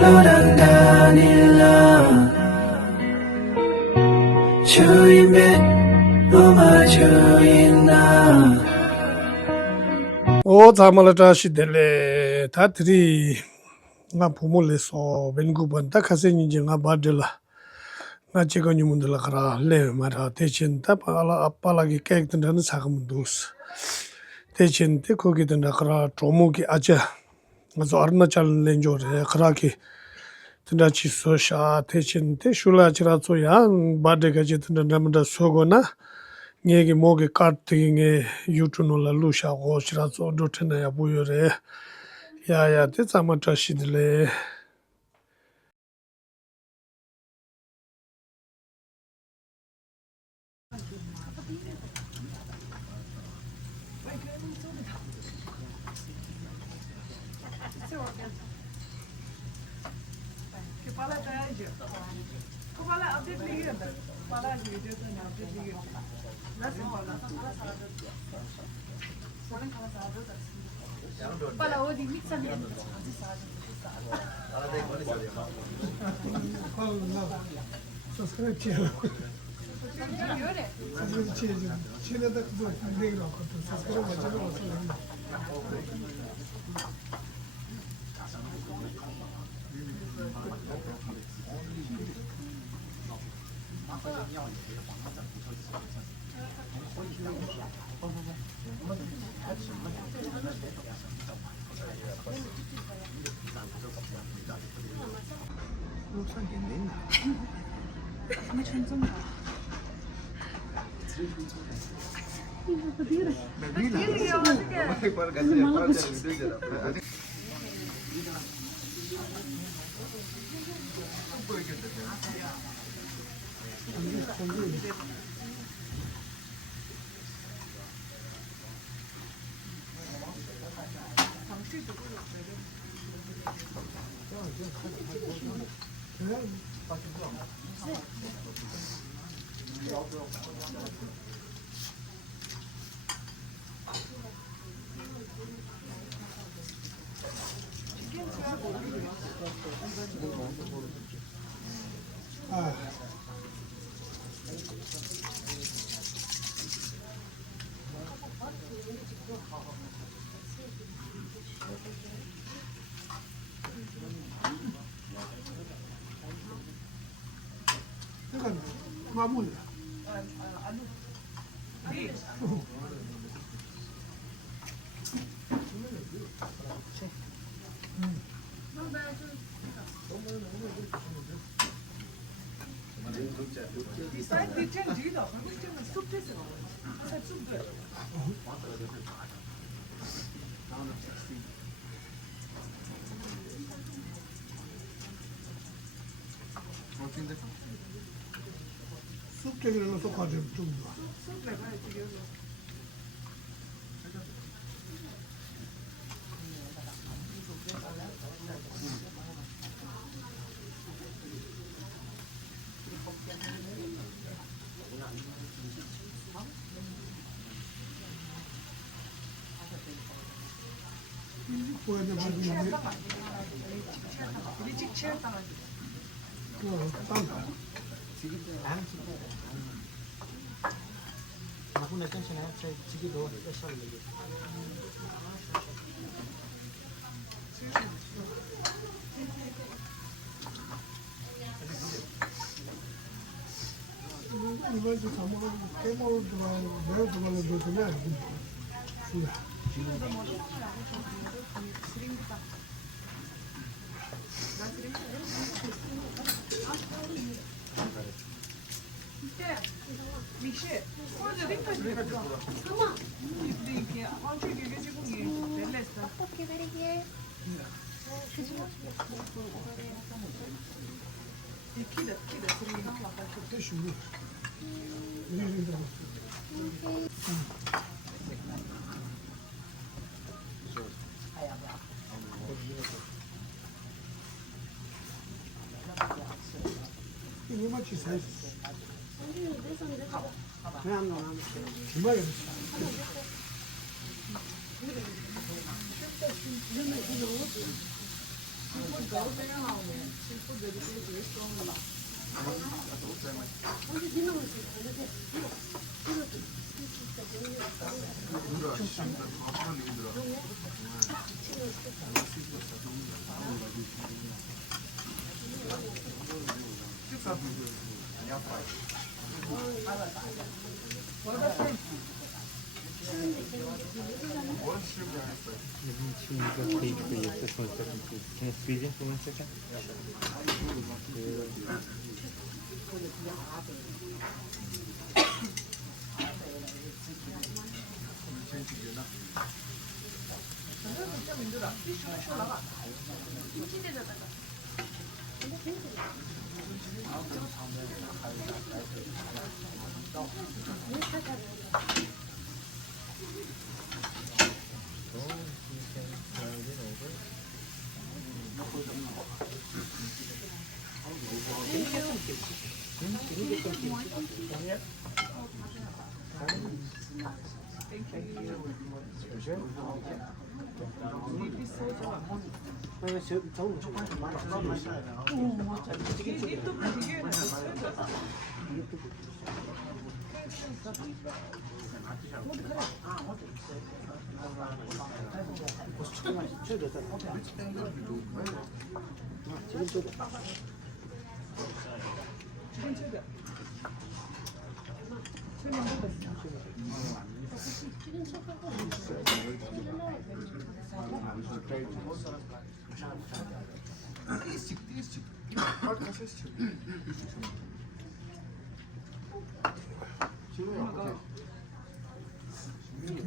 loranganila 주임에 너마 주인나 오 자말라타시델레 다트리 nga pumulleso benguban takhasen jinga badela nga chego nyumundla khara le mara techen ta pala apala gi kek tan sagmundus techen te kogi tan khara tromo gi aja nga zo arnachal lenjo re khara ki tanda chi so sha techen te shula chira so ya bade ga je tan namda sogo na ngegi mogi kart nge yutuno la lusha go chira so do tena ya buyo re ya te zamata shidle 마무리. 쑥대기는 똑같이 좀 봐. 보여줘 봐주면 일찍 취했다가지고 땀 Aku nak tension saya cikgu doa special lagi. 이번 주 사먹은 깨먹을 좋아하고 매우 좋아하는 거잖아. 이거 마치 사이즈. 주말에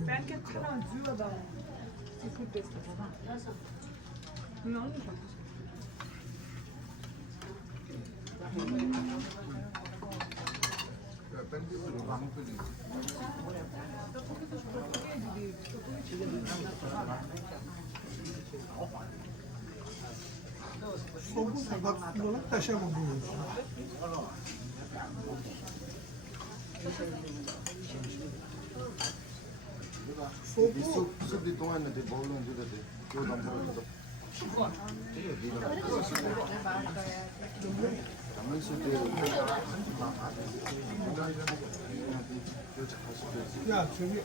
Pancake falan diyor da. Seafood taste falan. Yanlış mı? 소금 생각보다 다시 한번 보여주세요. Subito anno di bollo di io non voglio. 야, 저기